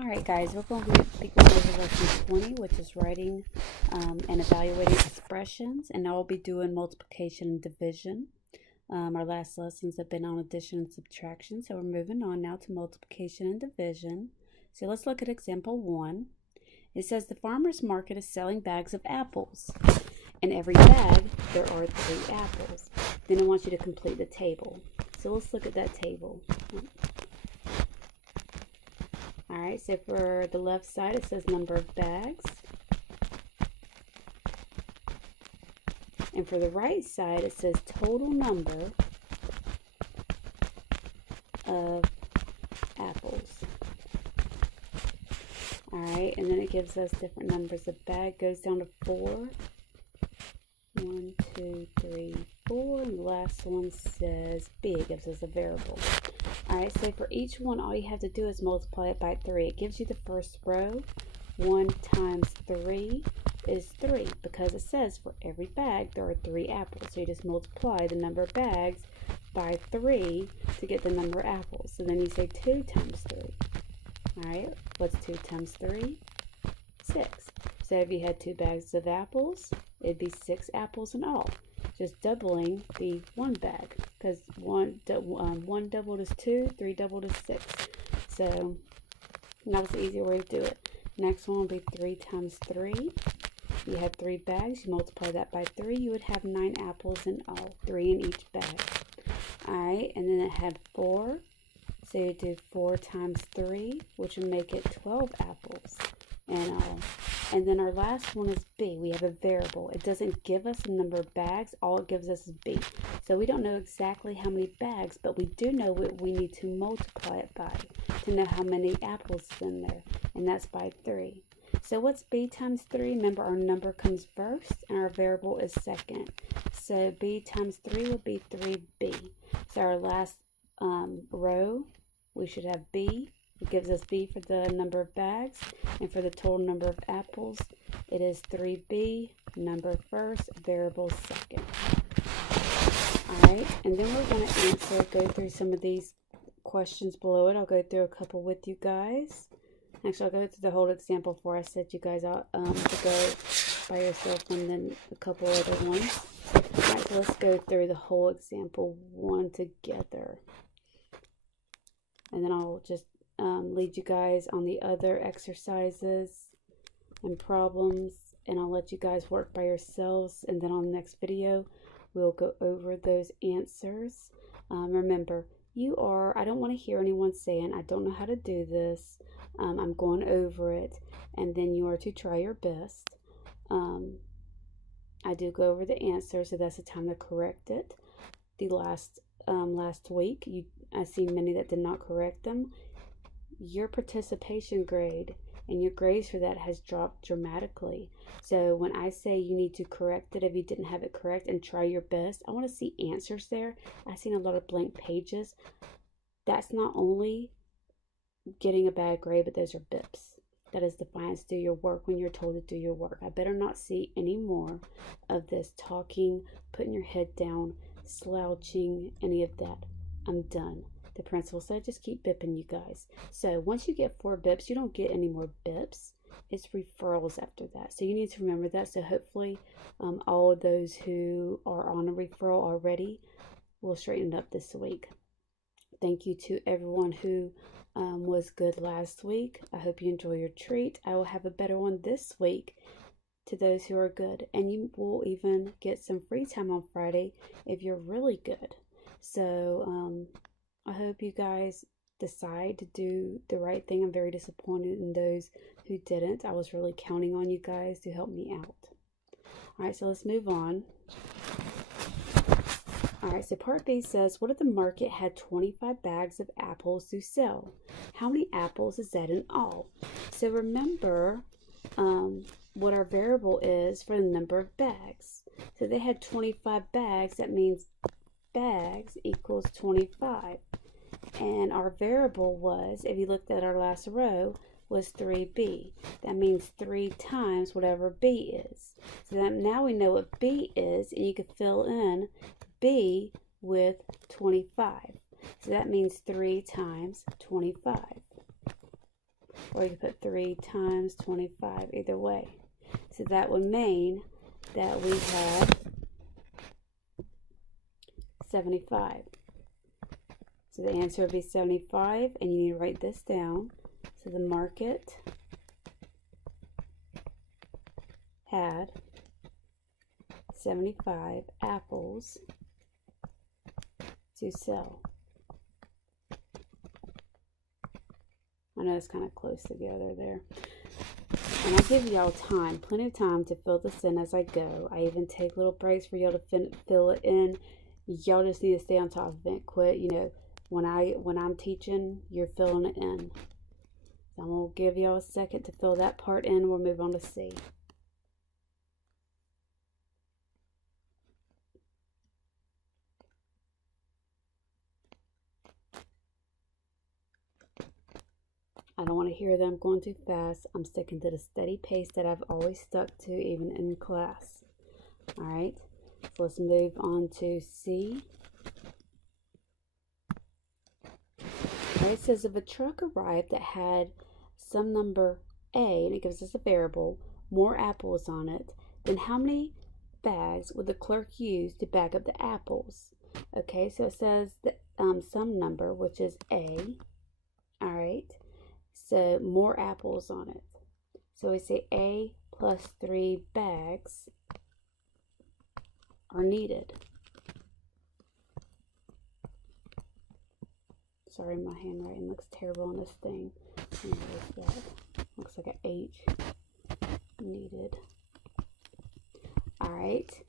Alright guys, we're going to be going over lesson 20, which is writing and evaluating expressions, and now we'll be doing multiplication and division. Our last lessons have been on addition and subtraction, so we're moving on now to multiplication and division. So let's look at example 1. It says the farmer's market is selling bags of apples. In every bag, there are 3 apples. Then it wants you to complete the table. So let's look at that table. Alright, so for the left side it says number of bags. And for the right side it says total number of apples. Alright, and then it gives us different numbers. The bag goes down to 4. 1, 2, 3, 4. And the last one says B. It gives us a variable. Alright, so for each one, all you have to do is multiply it by 3. It gives you the first row. 1 times 3 is 3, because it says for every bag there are 3 apples. So you just multiply the number of bags by 3 to get the number of apples. So then you say 2 times 3. Alright, what's 2 times 3? 6. So if you had 2 bags of apples, it'd be 6 apples in all. Just doubling the 1 bag, because 1 doubled is 2, 3 doubled is 6. So that was the easier way to do it. Next one will be 3 times 3. You had 3 bags, you multiply that by 3, you would have 9 apples in all, 3 in each bag. Alright, and then it had 4. So you do 4 times 3, which would make it 12 apples in all. And then our last one is B. We have a variable. It doesn't give us a number of bags. All it gives us is B. So we don't know exactly how many bags, but we do know what we need to multiply it by to know how many apples is in there. And that's by 3. So what's B times 3? Remember, our number comes first and our variable is second. So B times 3 would be 3B. So our last row, we should have B. It gives us B for the number of bags, and for the total number of apples, it is 3B, number first, variable second. Alright, and then we're going to go through some of these questions below it. I'll go through a couple with you guys. Actually, I'll go through the whole example before I set you guys out to go by yourself, and then a couple other ones. Alright, so let's go through the whole example 1 together. And then I'll just lead you guys on the other exercises and problems, and I'll let you guys work by yourselves, and then on the next video we'll go over those answers. Remember, I don't want to hear anyone saying I don't know how to do this. I'm going over it, and then you are to try your best. I do go over the answer, so that's the time to correct it. The last week I seen many that did not correct them. Your participation grade and your grades for that has dropped dramatically. So when I say you need to correct it if you didn't have it correct and try your best, I want to see answers there. I've seen a lot of blank pages. That's not only getting a bad grade, but those are bips. That is defiance. Do your work when you're told to do your work. I better not see any more of this talking, putting your head down, slouching, any of that. I'm done. The principal said just keep bipping, you guys. So once you get 4 bips, you don't get any more bips. It's referrals after that. So you need to remember that. So hopefully all of those who are on a referral already will straighten it up this week. Thank you to everyone who was good last week. I hope you enjoy your treat. I will have a better one this week to those who are good. And you will even get some free time on Friday if you're really good. So I hope you guys decide to do the right thing. I'm very disappointed in those who didn't. I was really counting on you guys to help me out. Alright, so let's move on. Alright, so part B says, what if the market had 25 bags of apples to sell? How many apples is that in all? So remember what our variable is for the number of bags. So they had 25 bags. That means bags equals 25. And our variable was, if you looked at our last row, was 3B. That means 3 times whatever B is. So that now we know what B is, and you can fill in B with 25. So that means 3 times 25. or you can put 3 times 25, either way. So that would mean that we have 75. So the answer would be 75, and you need to write this down. So the market had 75 apples to sell. I know it's kind of close together there. And I give y'all time, plenty of time to fill this in as I go. I even take little breaks for y'all to fill it in. Y'all just need to stay on top of it. Quit, you know, when I'm teaching, you're filling it in. So I'm going to give y'all a second to fill that part in. We'll move on to C. I don't want to hear them going too fast. I'm sticking to the steady pace that I've always stuck to, even in class. All right, so let's move on to C. All right, it says if a truck arrived that had some number A, and it gives us a variable, more apples on it, then how many bags would the clerk use to bag up the apples? Okay, so it says that some number, which is A. All right. So more apples on it. So we say A plus 3 bags are needed. Sorry, my handwriting looks terrible on this thing. That? Looks like an H. Needed. Alright.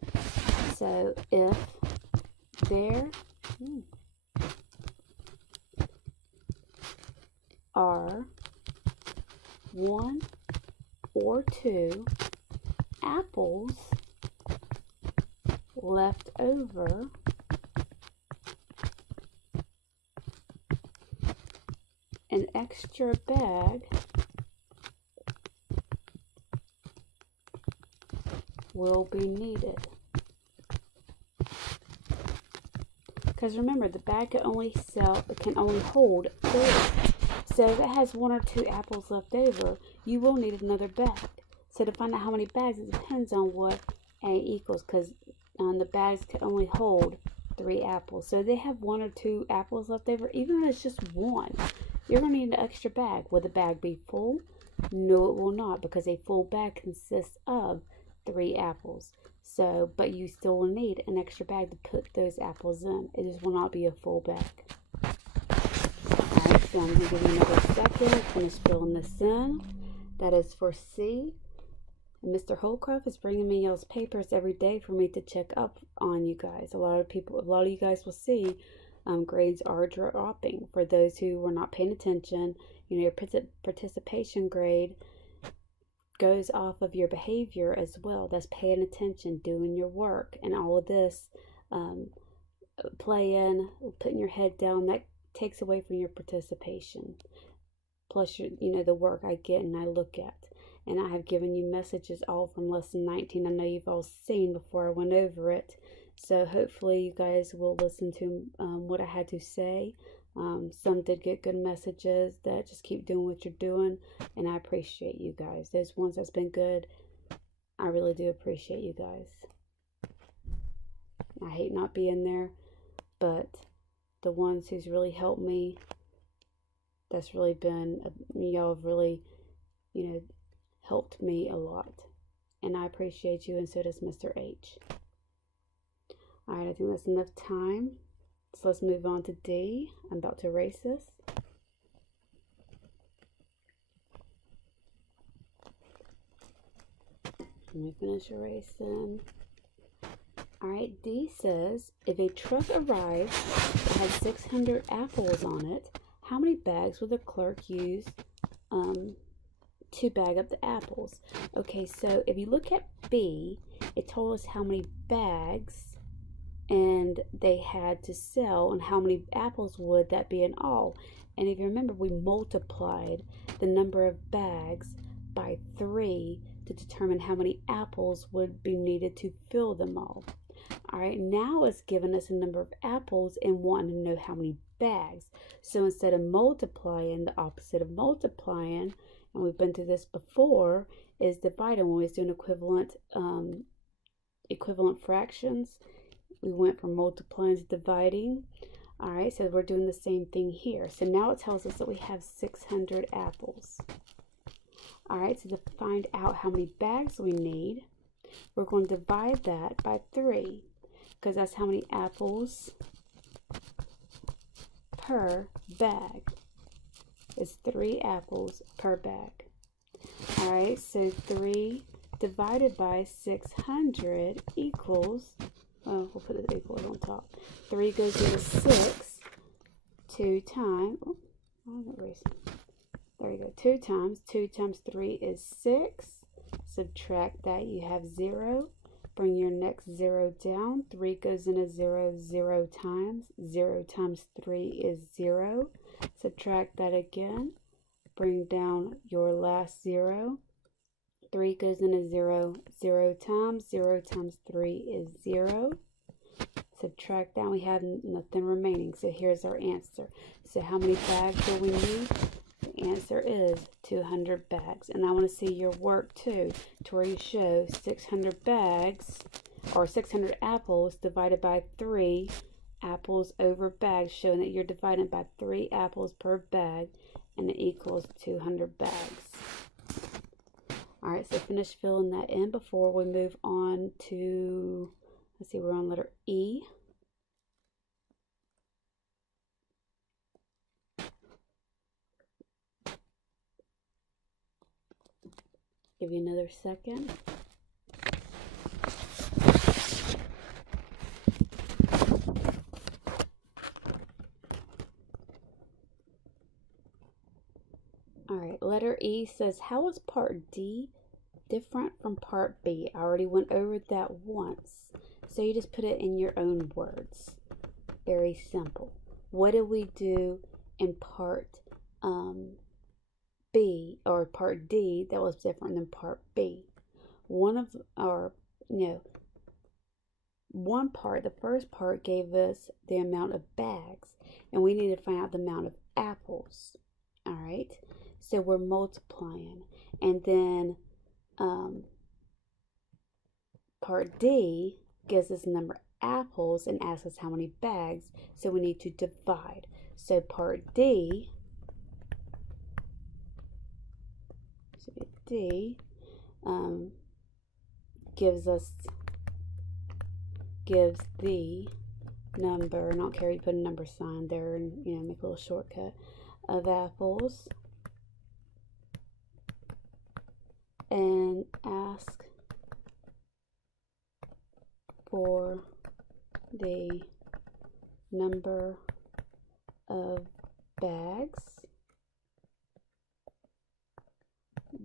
So if there are 1 or 2 apples left over, an extra bag will be needed. Because remember, the bag can only hold 3. So if it has 1 or 2 apples left over, you will need another bag. So to find out how many bags, it depends on what A equals, because the bags can only hold 3 apples. So they have 1 or 2 apples left over, even if it's just 1, you're going to need an extra bag. Will the bag be full? No, it will not, because a full bag consists of 3 apples. So, but you still will need an extra bag to put those apples in. It just will not be a full bag. So I'm going to give you another second to finish filling this in. That is for C. And Mr. Holcroft is bringing me y'all's papers every day for me to check up on you guys. A lot of you guys will see grades are dropping. For those who were not paying attention, you know, your participation grade goes off of your behavior as well. That's paying attention, doing your work, and all of this, playing, putting your head down, that takes away from your participation. Plus, the work I get and I look at. And I have given you messages all from lesson 19. I know you've all seen before I went over it. So hopefully you guys will listen to what I had to say. Some did get good messages that just keep doing what you're doing. And I appreciate you guys. Those ones that's been good, I really do appreciate you guys. I hate not being there, but the ones who's really helped me, that's really been, y'all have really, helped me a lot. And I appreciate you, and so does Mr. H. Alright, I think that's enough time. So let's move on to D. I'm about to erase this. Let me finish erasing. Alright, D says, if a truck arrived that had 600 apples on it, how many bags would the clerk use to bag up the apples? Okay, so if you look at B, it told us how many bags and they had to sell and how many apples would that be in all. And if you remember, we multiplied the number of bags by 3 to determine how many apples would be needed to fill them all. All right, now it's giving us a number of apples and wanting to know how many bags. So instead of multiplying, the opposite of multiplying, and we've been to this before, is dividing. When we was doing equivalent fractions, we went from multiplying to dividing. All right, so we're doing the same thing here. So now it tells us that we have 600 apples. All right, so to find out how many bags we need, we're going to divide that by 3, because that's how many apples per bag. It's 3 apples per bag. All right, so 3 divided by 600 equals, well, we'll put the equals on top. 3 goes into 6, 2 times, oh, I'm erasing. There you go, 2 times 3 is 6. Subtract that, you have 0. Bring your next 0 down. 3 goes in a 0 0 times. 0 times 3 is 0. Subtract that again. Bring down your last 0. 3 goes in a 0 0 times. 0 times 3 is 0. Subtract that. We have nothing remaining. So here's our answer. So how many bags do we need? The answer is 200 bags. And I want to see your work too, to where you show 600 bags or 600 apples divided by 3 apples over bags, showing that you're dividing by 3 apples per bag, and it equals 200 bags. All right, so finish filling that in before we move on to, let's see, we're on letter E. Give you another second. All right, letter E says, how is part D different from part B? I already went over that once. So you just put it in your own words. Very simple. What did we do in part B or part D that was different than part B? One part, the first part gave us the amount of bags, and we need to find out the amount of apples. All right, so we're multiplying, and then part D gives us the number of apples and asks us how many bags, so we need to divide. So part D gives the number, and I don't care, you put a number sign there and make a little shortcut, of apples, and ask for the number of bags.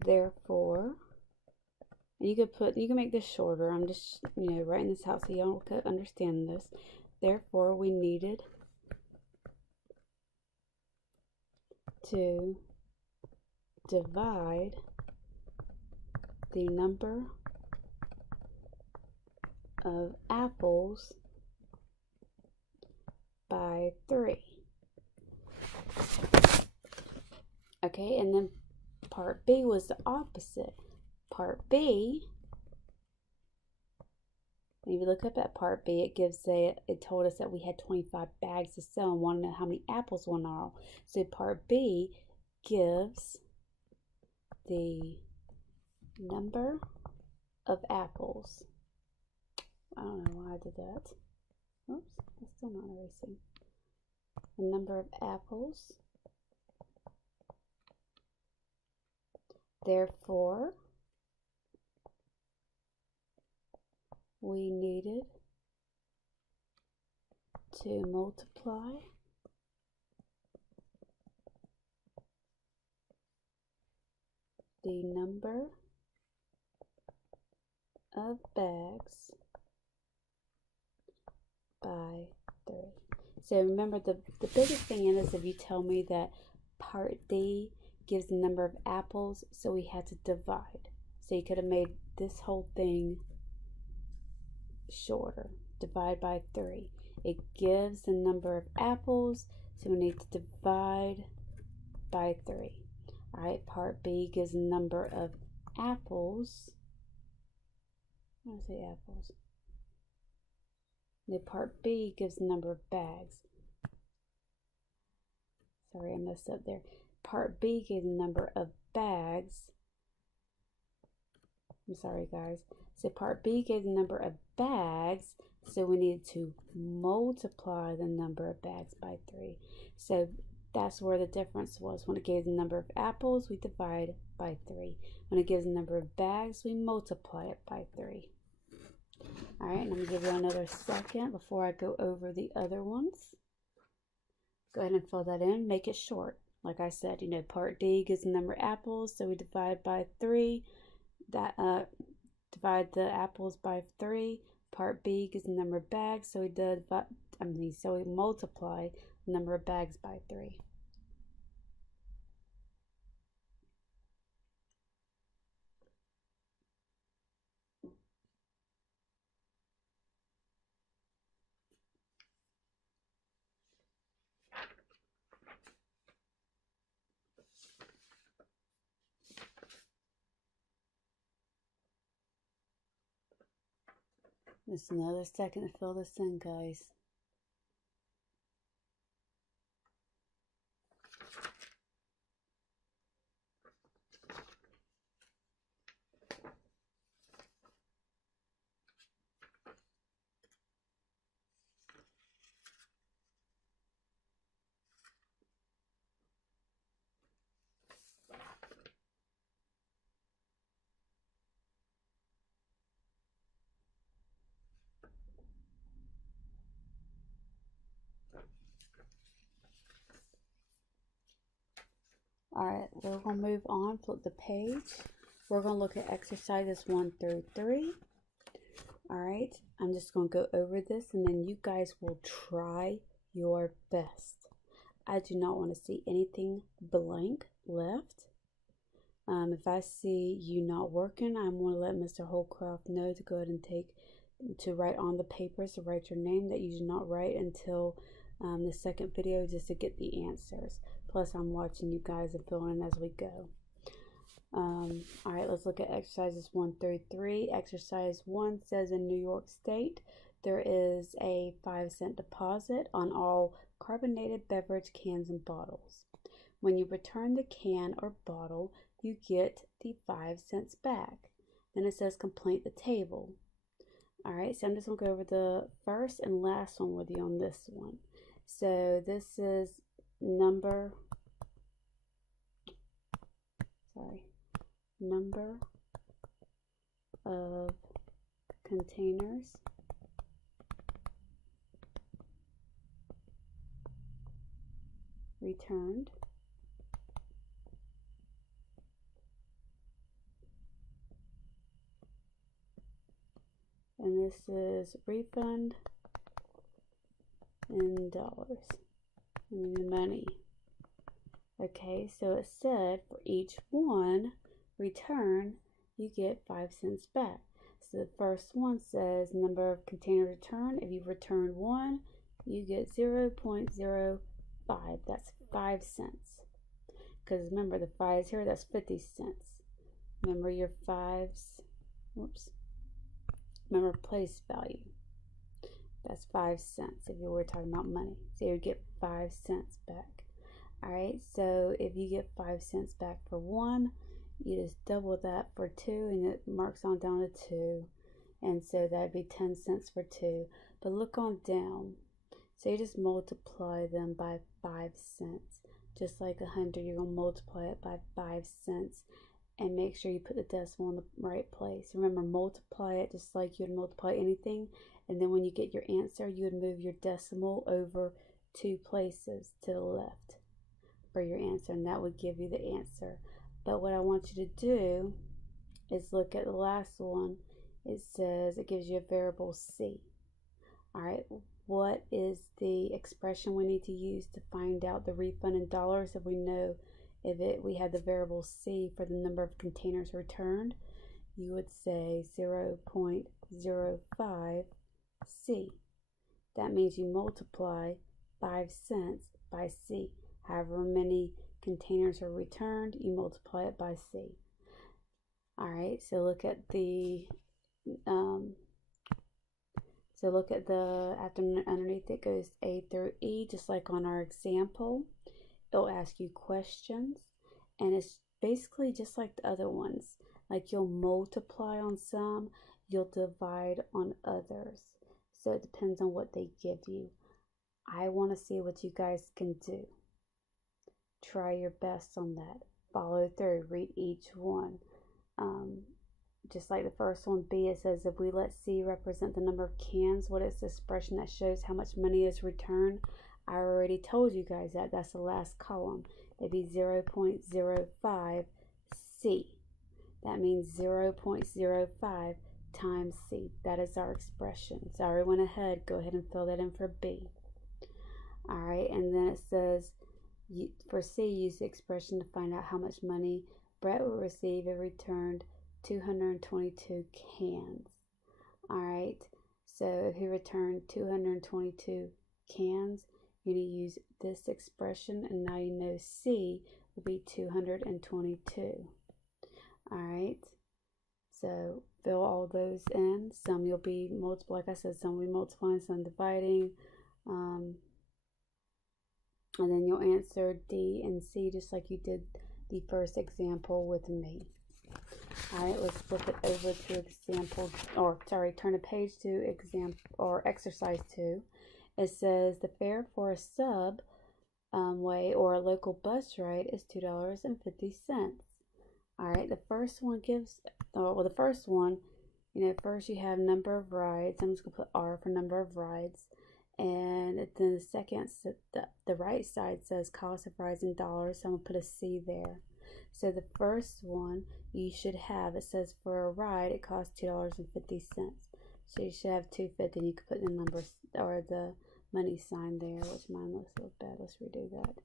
Therefore, and you can make this shorter. I'm just, writing this out so y'all could understand this. Therefore, we needed to divide the number of apples by 3. Okay, and then part B was the opposite. Part B, if you look up at part B, it told us that we had 25 bags to sell and wanted to know how many apples were in all. So part B gives the number of apples. I don't know why I did that. Oops, that's still not erasing. The number of apples. Therefore, we needed to multiply the number of bags by 3. So remember, the biggest thing in this, if you tell me that part D gives the number of apples, so we had to divide. So you could have made this whole thing shorter. divide by 3. It gives the number of apples, so we need to divide by 3. All right, part B gives the number of apples. I want to say apples. The part B gives the number of bags. Sorry, I messed up there. Part B gave the number of bags. I'm sorry, guys. So part B gave the number of bags, so we needed to multiply the number of bags by 3. So that's where the difference was. When it gave the number of apples, we divide by 3. When it gives the number of bags, we multiply it by 3. All right, and I'm going to give you another second before I go over the other ones. Go ahead and fill that in. Make it short. Like I said, you know, part D gives the number of apples, so we divide by 3. Divide the apples by 3. Part B gives the number of bags, so we multiply the number of bags by 3. Just another second to fill this in, guys. All right, we're going to move on, flip the page. We're going to look at exercises 1 through 3. All right, I'm just going to go over this and then you guys will try your best. I do not want to see anything blank left. If I see you not working, I'm going to let Mr. Holcroft know to go ahead and to write on the papers, to write your name, that you do not write until the second video, just to get the answers. Plus, I'm watching you guys and filling in as we go. All right, let's look at exercises 1 through 3. Exercise 1 says in New York State, there is a 5-cent deposit on all carbonated beverage cans and bottles. When you return the can or bottle, you get the 5 cents back. Then it says complete the table. All right, so I'm just going to go over the first and last one with you on this one. So this is number of containers returned. And this is refund in dollars, money. Okay, so it said for each one return, you get 5 cents back. So the first one says number of container return. If you return 1, you get 0.05. That's 5 cents. Because remember, the 5's here, that's 50 cents. Remember your 5's, remember place value. That's 5 cents if you were talking about money. So you get 5 cents back. Alright, so if you get 5 cents back for 1, you just double that for 2 and it marks on down to 2. And so that'd be 10 cents for 2. But look on down. So you just multiply them by 5 cents. Just like 100, you're going to multiply it by 5 cents. And make sure you put the decimal in the right place. Remember, multiply it just like you would multiply anything. And then when you get your answer, you would move your decimal over 2 places to the left for your answer. And that would give you the answer. But what I want you to do is look at the last one. It says it gives you a variable C. All right, what is the expression we need to use to find out the refund in dollars if we know we had the variable C for the number of containers returned? You would say 0.05 C. That means you multiply 5 cents by C. However many containers are returned, you multiply it by C. Alright, so look at the after underneath it goes A through E, just like on our example. It'll ask you questions, and it's basically just like the other ones. Like you'll multiply on some, you'll divide on others. So it depends on what they give you. I want to see what you guys can do. Try your best on that. Follow through, read each one. Just like the first one, B, it says if we let C represent the number of cans, what is the expression that shows how much money is returned? I already told you guys that. That's the last column. It'd be 0.05 C. That means 0.05 times C. That is our expression. So I already went ahead. Go ahead and fill that in for B. Alright, and then it says for C, use the expression to find out how much money Brett will receive if returned 222 cans. Alright, so if he returned 222 cans, you're going to use this expression, and now you know C will be 222. Alright, so fill all those in. Some you'll be multiplying, like I said, some will be multiplying, some dividing. And then you'll answer D and C just like you did the first example with me. Alright, let's flip it over to turn a page to exercise 2. It says the fare for a subway or a local bus ride is $2.50. Alright, the first one first you have number of rides. I'm just going to put R for number of rides. And then the second, the right side says cost of rides in dollars, so I'm going to put a C there. So the first one you should have, it says for a ride it costs $2.50. So you should have $2.50, and you could put the numbers or the money sign there, which mine looks a little bad. Let's redo that.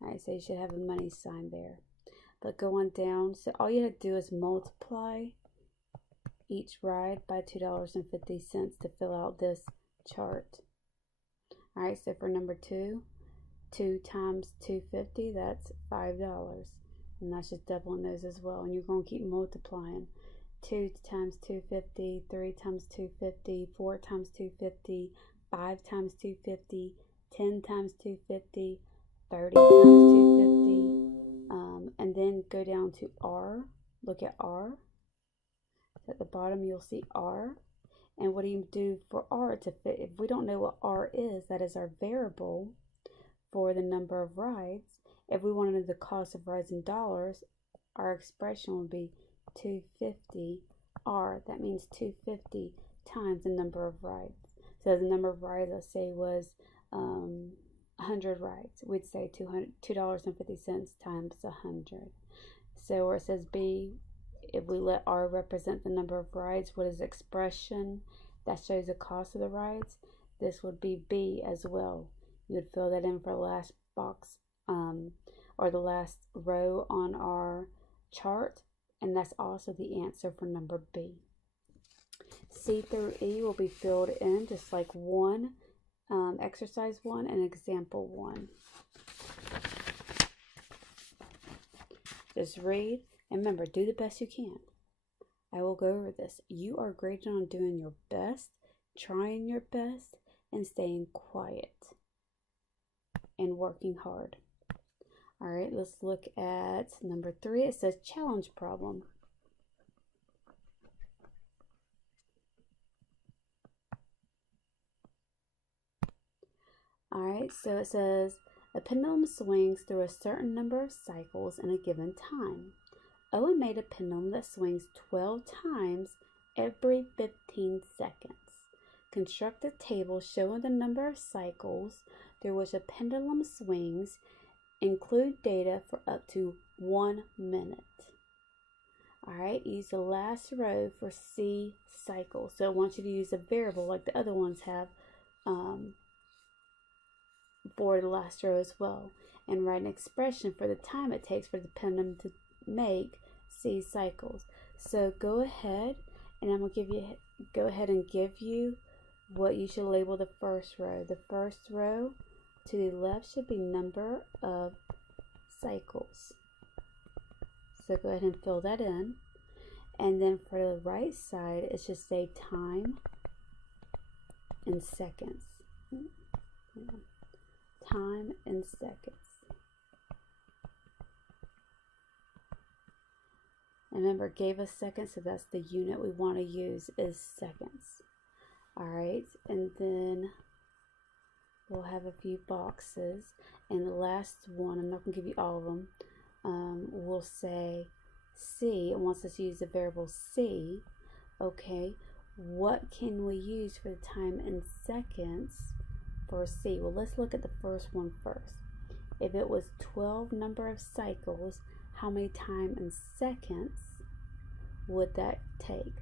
Alright, so you should have a money sign there. But go on down. So all you have to do is multiply each ride by $2.50 to fill out this chart. Alright, so for number 2, 2 times $2.50, that's $5. And that's just doubling those as well. And you're going to keep multiplying. 2 times $2.50, 3 times $2.50, 4 times $2.50, 5 times $2.50, 10 times $2.50, 30 times $2.50. And then go down to R. Look at R. At the bottom you'll see R. And what do you do for R to fit? If we don't know what R is, that is our variable for the number of rides. If we want to know the cost of rides in dollars, our expression would be 250 R. That means 250 times the number of rides. So the number of rides, let's say, was 100 rides. We'd say $2.50 times 100. So where it says B, if we let R represent the number of rides, what is the expression that shows the cost of the rides? This would be B as well. You would fill that in for the last box or the last row on our chart, and that's also the answer for number B. C through E will be filled in just like exercise 1 and example 1. Just read. And remember, do the best you can. I will go over this. You are great on doing your best, trying your best, and staying quiet and working hard. All right, let's look at number 3. It says challenge problem. All right, so it says a pendulum swings through a certain number of cycles in a given time. Owen made a pendulum that swings 12 times every 15 seconds. Construct a table showing the number of cycles through which a pendulum swings. Include data for up to 1 minute. Alright, use the last row for C cycles. So I want you to use a variable like the other ones have for the last row as well. And write an expression for the time it takes for the pendulum to make C cycles. So go ahead and I'm going to give you what you should label the first row. The first row to the left should be number of cycles. So go ahead and fill that in. And then for the right side, it should say time in seconds. Time in seconds. And remember, it gave us seconds, so that's the unit we want to use is seconds. Alright, and then we'll have a few boxes. And the last one, I'm not going to give you all of them, we'll say C. It wants us to use the variable C. Okay, what can we use for the time in seconds for C? Well, let's look at the first one first. If it was 12 number of cycles, how many time in seconds would that take?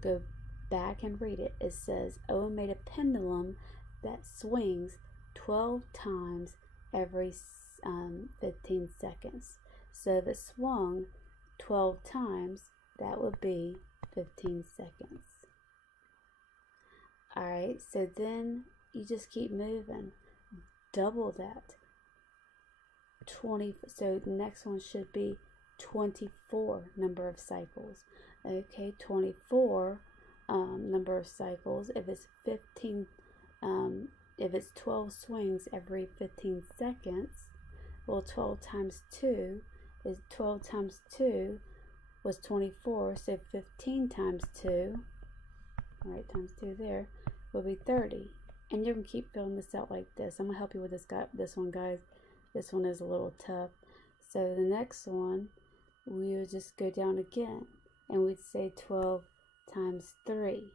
Go back and read it. It says Owen made a pendulum that swings 12 times every 15 seconds. So if it swung 12 times, that would be 15 seconds. Alright, so then you just keep moving. Double that. 20, so the next one should be 24 number of cycles. Okay, 24 number of cycles. If it's 15, if it's 12 swings every 15 seconds, well, 12 times 2 is 12 times 2 was 24, so 15 times 2, all right, times 2 there, will be 30. And you can keep filling this out like this. I'm gonna help you with this one, guys. This one is a little tough. So the next one, we would just go down again, and we'd say 12 times 3.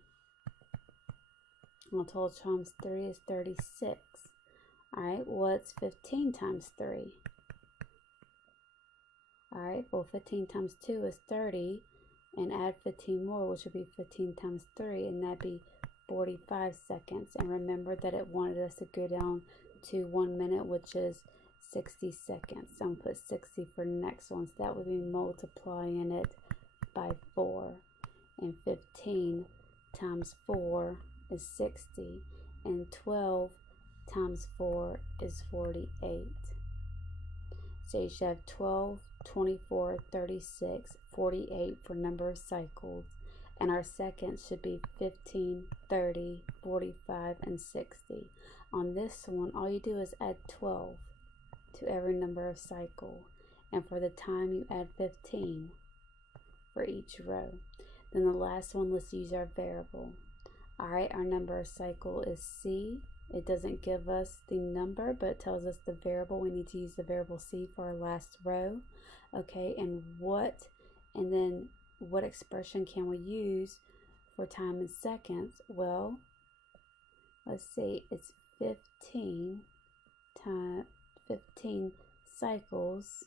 Well, 12 times 3 is 36. Alright, what's 15 times 3? Alright, well, 15 times 2 is 30, and add 15 more, which would be 15 times 3, and that'd be 45 seconds. And remember that it wanted us to go down to 1 minute, which is 60 seconds. So I'm going to put 60 for the next one. So that would be multiplying it by 4. And 15 times 4 is 60. And 12 times 4 is 48. So you should have 12, 24, 36, 48 for number of cycles. And our seconds should be 15, 30, 45, and 60. On this one, all you do is add 12 to every number of cycle. And for the time, you add 15 for each row. Then the last one, let's use our variable. Alright, our number of cycle is C. It doesn't give us the number, but it tells us the variable. We need to use the variable C for our last row. Okay, and then what expression can we use for time in seconds? Well, let's see, it's 15 cycles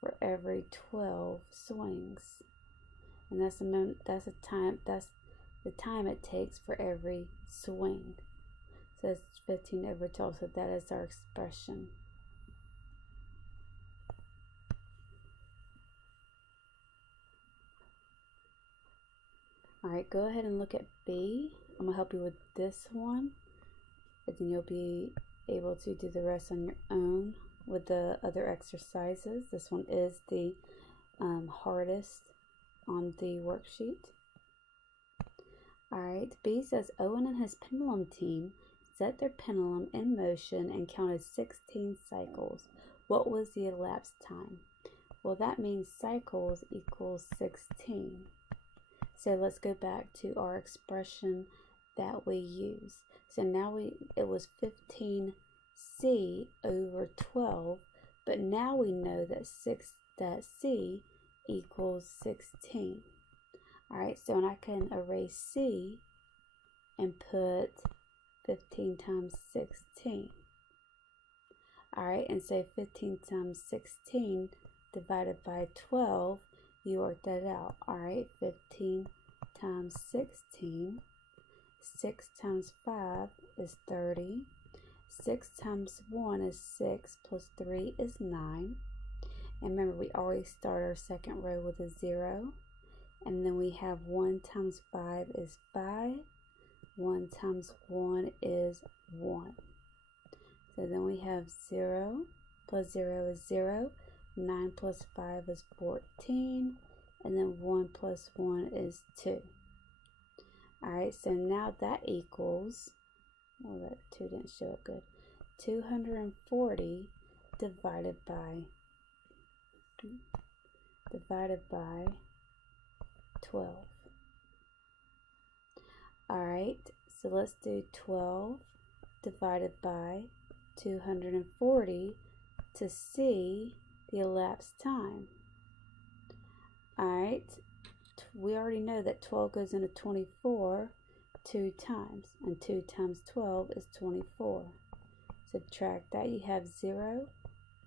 for every 12 swings. And that's the time it takes for every swing. So it's 15 over 12, so that is our expression. Alright, go ahead and look at B. I'm going to help you with this one, but then you'll be able to do the rest on your own with the other exercises. This one is the hardest on the worksheet. Alright, B says Owen and his pendulum team set their pendulum in motion and counted 16 cycles. What was the elapsed time? Well, that means cycles equals 16. So let's go back to our expression that we use. So now it was 15C over 12, but now we know that C equals 16. Alright, so I can erase C and put 15 times 16. Alright, and so 15 times 16 divided by 12, you work that out. Alright, 15 times 16, 6 times 5 is 30, 6 times 1 is 6, plus 3 is 9. And remember, we always start our second row with a 0. And then we have 1 times 5 is 5. 1 times 1 is 1. So then we have 0 plus 0 is 0. 9 plus 5 is 14. And then 1 plus 1 is 2. Alright, so now that equals, oh, that 2 didn't show up good, 240 divided by 12. Alright, so let's do 12 divided by 240 to see the elapsed time. Alright, we already know that 12 goes into 24 2 times, and 2 times 12 is 24. Subtract that, you have 0.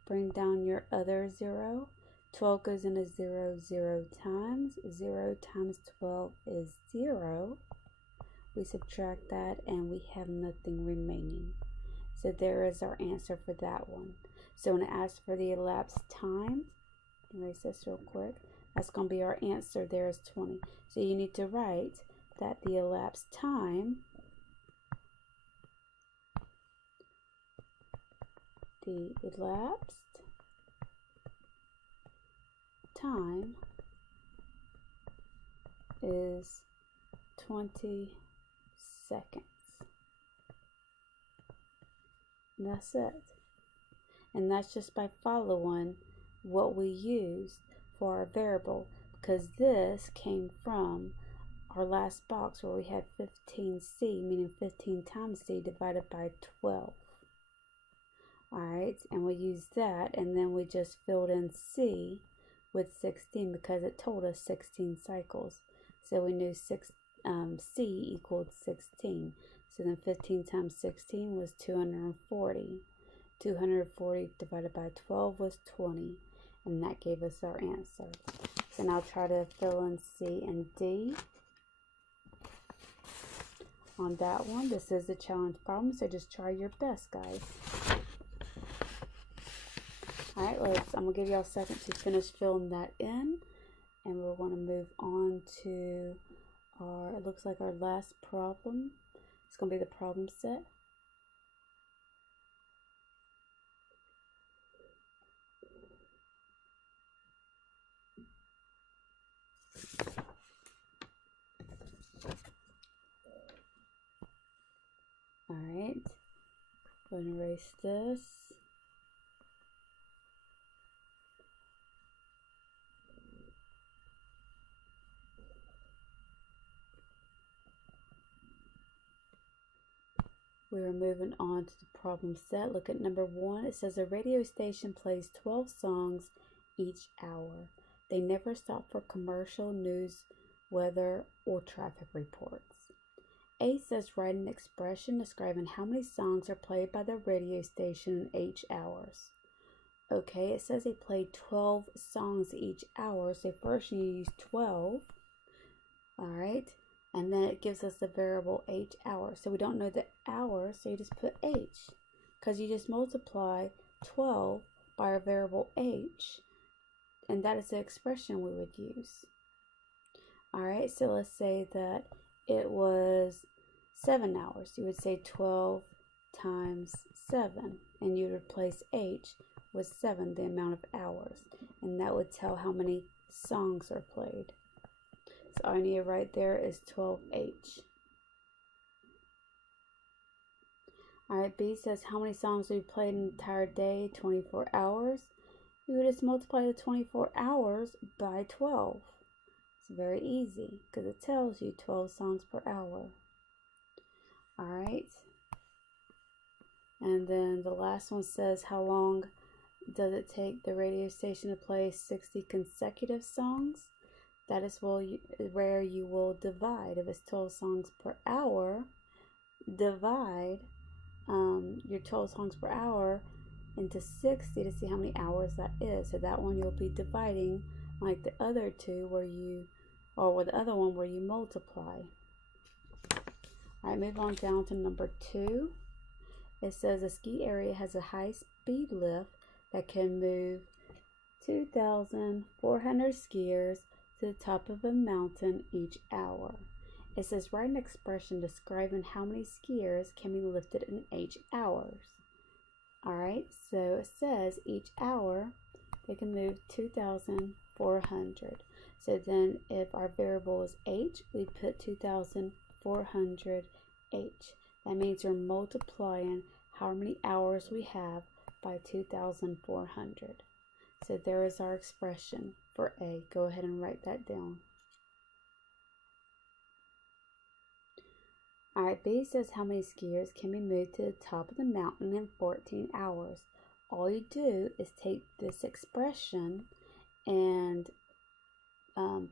Bring down your other 0. 12 goes into 0 0 times. 0 times 12 is 0. We subtract that and we have nothing remaining. So there is our answer for that one. So when it asks for the elapsed time, erase this real quick, that's going to be our answer. There is 20. So you need to write that the elapsed time, is 20 seconds. And that's it. And that's just by following what we used for our variable, because this came from our last box where we had 15c, meaning 15 times c divided by 12. Alright, and we used that, and then we just filled in c with 16 because it told us 16 cycles. So we knew c equaled 16. So then 15 times 16 was 240. 240 divided by 12 was 20. And that gave us our answer. So now try to fill in C and D. On that one, this is a challenge problem, so just try your best, guys. Alright, I'm going to give y'all a second to finish filling that in. And we're going to move on to our, it looks like our last problem. It's going to be the problem set. Alright, I'm going to erase this. We are moving on to the problem set. Look at number 1. It says a radio station plays 12 songs each hour. They never stop for commercial, news, weather, or traffic reports. A says write an expression describing how many songs are played by the radio station in each hours. Okay, it says they played 12 songs each hour. So first you use 12. Alright. And then it gives us the variable h hour. So we don't know the hour, so you just put h. Because you just multiply 12 by our variable h. And that is the expression we would use. Alright, so let's say that it was 7 hours. You would say 12 times 7. And you would replace h with 7, the amount of hours. And that would tell how many songs are played. So all I need right there is 12h. Alright, B says how many songs we played an entire day, 24 hours. We would just multiply the 24 hours by 12. It's very easy because it tells you 12 songs per hour. Alright. And then the last one says how long does it take the radio station to play 60 consecutive songs? That is where you will divide. If it's 12 songs per hour, divide your 12 songs per hour into 60 to see how many hours that is. So that one you'll be dividing like the other two where you, or with the other one where you multiply. Alright, move on down to number 2. It says a ski area has a high-speed lift that can move 2,400 skiers to the top of a mountain each hour. It says write an expression describing how many skiers can be lifted in 8 hours. Alright, so it says each hour they can move 2,400. So then if our variable is h, we put 2,400 h. That means we're multiplying how many hours we have by 2,400. So there is our expression for A. Go ahead and write that down. Alright, B says how many skiers can be moved to the top of the mountain in 14 hours. All you do is take this expression and you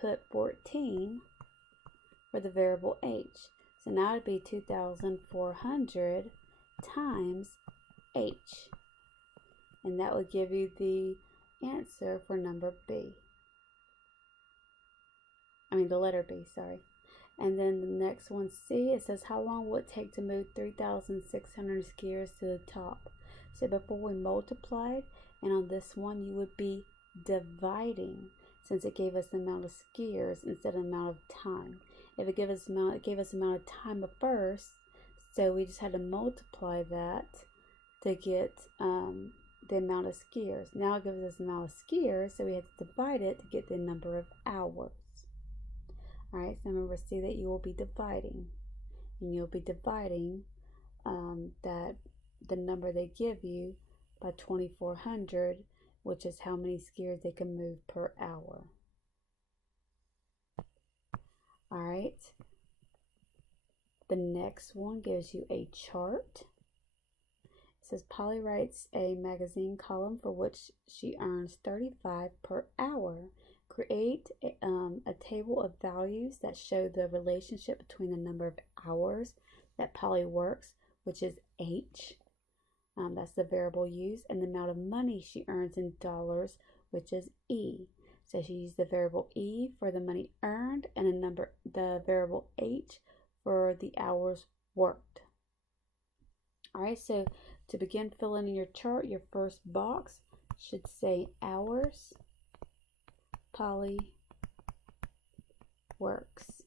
put 14 for the variable h. So now it'd be 2,400 times h. And that would give you the answer for number B. The letter B, sorry. And then the next one, C, it says how long will it take to move 3,600 skiers to the top? So before we multiplied, and on this one you would be dividing, since it gave us the amount of skiers instead of the amount of time. If it gave us the amount of time first, so we just had to multiply that to get the amount of skiers. Now it gives us the amount of skiers, so we have to divide it to get the number of hours. Alright, so remember, see that you will be dividing. And you'll be dividing that the number they give you by 2,400, which is how many skiers they can move per hour. Alright, the next one gives you a chart. It says Polly writes a magazine column for which she earns $35 per hour. Create a table of values that show the relationship between the number of hours that Polly works, which is H, that's the variable used, and the amount of money she earns in dollars, which is E. So she used the variable E for the money earned and the variable H for the hours worked. Alright, so to begin filling in your chart, your first box should say hours Polly works.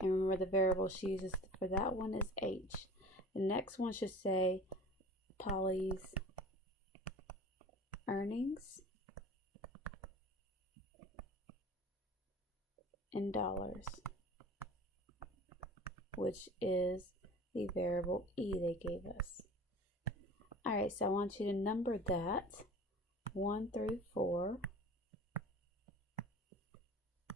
And remember, the variable she uses for that one is H. The next one should say Polly's earnings in dollars, which is the variable E they gave us. Alright, so I want you to number that 1 through 4.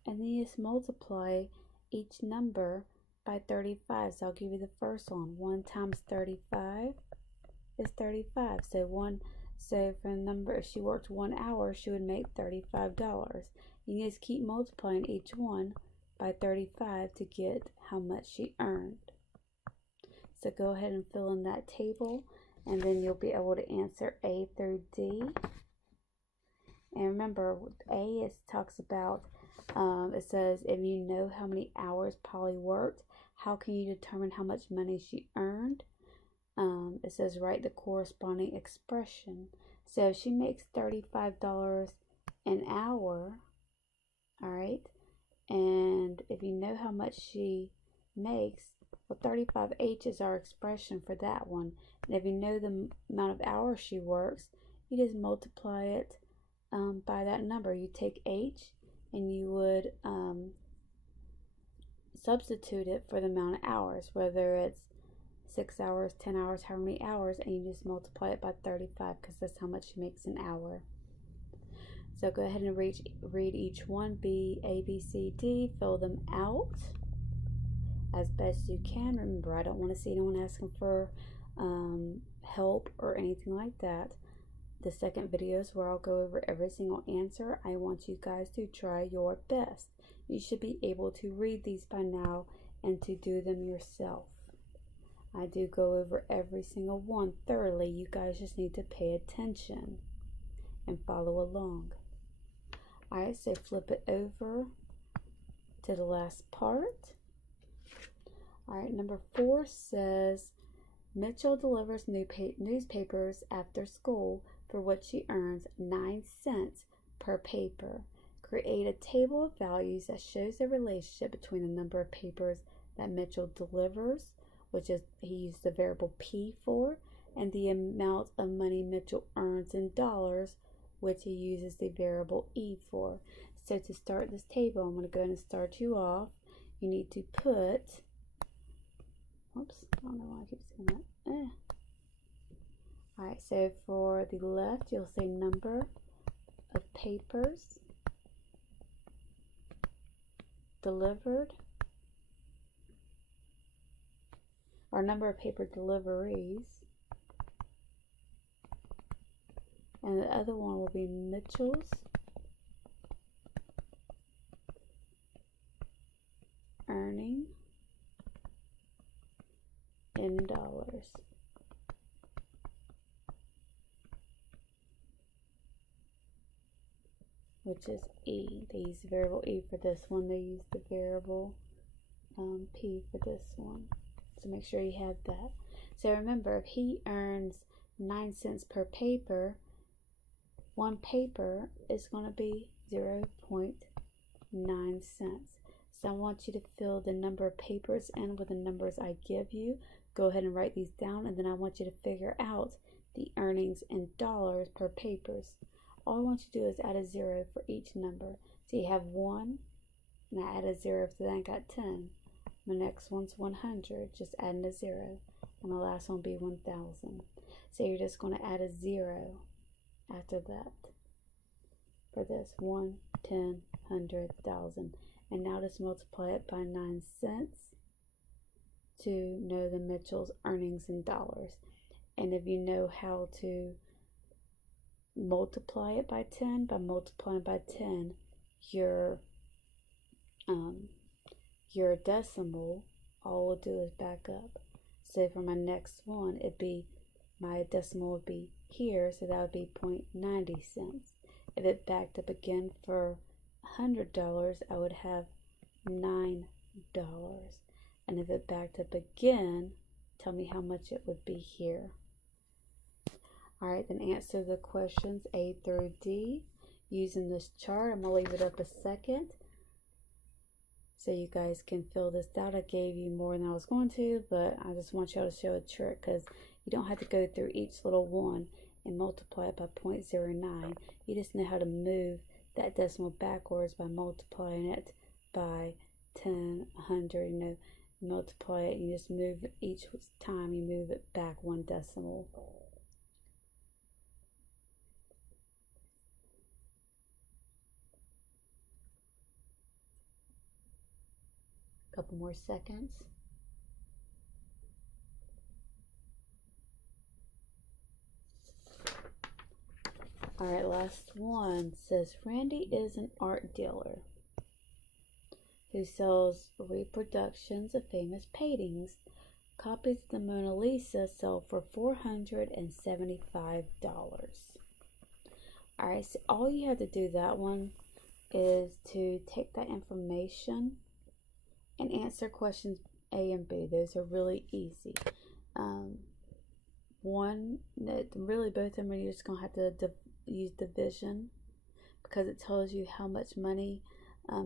And then you just multiply each number by 35. So I'll give you the first one. 1 times 35 is 35. So for the number, if she worked 1 hour, she would make $35. You just keep multiplying each one by 35 to get how much she earned. So go ahead and fill in that table, and then you'll be able to answer A through D. And remember, A talks about it says, if you know how many hours Polly worked, how can you determine how much money she earned? It says write the corresponding expression. So if she makes $35 an hour, alright, and if you know how much she makes, well, 35H is our expression for that one. And if you know the amount of hours she works, you just multiply it by that number. You take H and you would substitute it for the amount of hours, whether it's 6 hours, 10 hours, how many hours, and you just multiply it by 35 because that's how much she makes an hour. So go ahead and read each one, B, A, B, C, D, fill them out as best you can. Remember, I don't want to see anyone asking for help or anything like that. The second video is where I'll go over every single answer. I want you guys to try your best. You should be able to read these by now and to do them yourself. I do go over every single one thoroughly. You guys just need to pay attention and follow along. Alright, so flip it over to the last part. Alright, number 4 says, Mitchell delivers newspapers after school for which she earns 9 cents per paper. Create a table of values that shows the relationship between the number of papers that Mitchell delivers, which is he used the variable P for, and the amount of money Mitchell earns in dollars, which he uses the variable E for. So to start this table, I'm going to go ahead and start you off. You need to put, oops, I don't know why I keep saying that. Alright, so for the left, you'll say number of papers delivered, or number of paper deliveries, and the other one will be Mitchell's earning in dollars. Which is E. They use the variable E for this one. They use the variable P for this one. So make sure you have that. So remember, if he earns 9 cents per paper, one paper is going to be 0.9 cents. So I want you to fill the number of papers in with the numbers I give you. Go ahead and write these down, and then I want you to figure out the earnings in dollars per papers. All I want you to do is add a 0 for each number. So you have 1, and I add a 0, so then I got 10. My next one's 100, just adding a 0. And my last one will be 1,000. So you're just going to add a 0 after that for this 1, 10, 100, 1,000. And now just multiply it by 9 cents to know the Mitchell's earnings in dollars. And if you know how to multiply it by 10, by multiplying by 10, your decimal, all we'll do is back up. So for my next one, my decimal would be here, so that would be 0.90 cents. If it backed up again for $100, I would have $9. And if it backed up again, tell me how much it would be here. Alright, then answer the questions A through D using this chart. I'm going to leave it up a second so you guys can fill this out. I gave you more than I was going to, but I just want y'all to show a trick, because you don't have to go through each little one and multiply it by 0.09. You just know how to move that decimal backwards by multiplying it by 10, 100, you know, multiply it. You just move it each time you move it back one decimal. Couple more seconds. Alright, last one says Randy is an art dealer who sells reproductions of famous paintings. Copies of the Mona Lisa sell for $475. Alright, so all you have to do that one is to take that information and answer questions A and B. Those are really easy. Really both of them are just going to have to use division, because it tells you how much money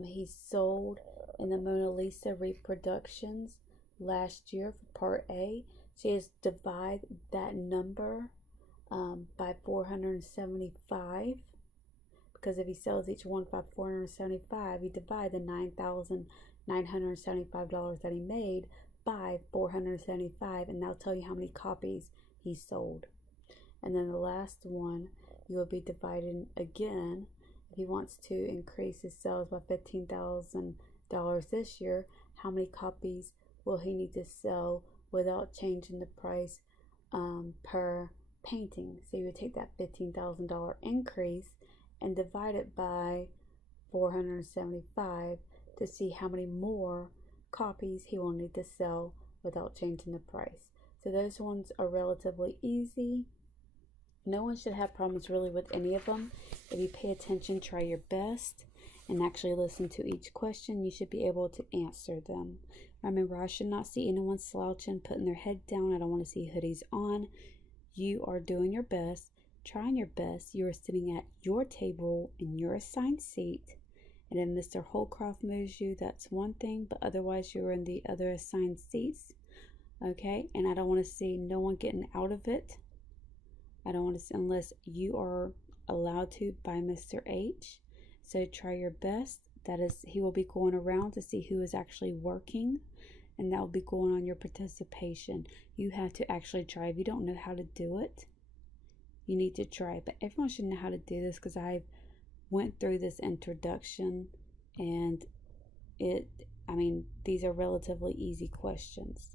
he sold in the Mona Lisa reproductions last year for part A. So you just divide that number by 475, because if he sells each one by 475, you divide the $9,975 that he made by 475, and that'll tell you how many copies he sold. And then the last one, you will be dividing again. If he wants to increase his sales by $15,000 this year, how many copies will he need to sell without changing the price per painting? So you would take that $15,000 increase and divide it by 475 to see how many more copies he will need to sell without changing the price. So those ones are relatively easy. No one should have problems really with any of them. If you pay attention, try your best, and actually listen to each question, you should be able to answer them. Remember, I should not see anyone slouching, putting their head down. I don't want to see hoodies on. You are doing your best. trying your best. You are sitting at your table in your assigned seat. And if Mr. Holcroft moves you, that's one thing, but otherwise you're in the other assigned seats. Okay, and I don't want to see no one getting out of it. I don't want to see, unless you are allowed to by Mr. H. So try your best. That is, he will be going around to see who is actually working, and that will be going on your participation. You have to actually try. If you don't know how to do it, you need to try. But everyone should know how to do this, because I've went through this introduction, and these are relatively easy questions.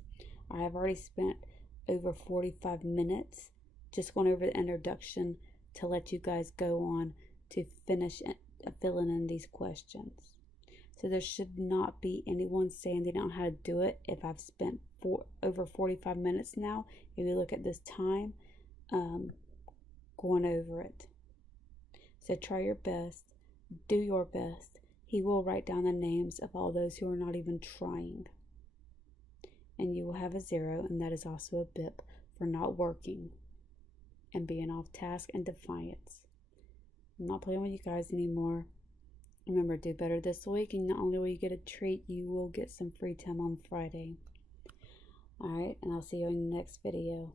I have already spent over 45 minutes just going over the introduction to let you guys go on to finish filling in these questions. So there should not be anyone saying they don't know how to do it. If I've spent over 45 minutes now, if you look at this time, going over it. So try your best, do your best. He will write down the names of all those who are not even trying. And you will have a 0, and that is also a BIP for not working and being off task and defiance. I'm not playing with you guys anymore. Remember, do better this week, and not only will you get a treat, you will get some free time on Friday. Alright, and I'll see you in the next video.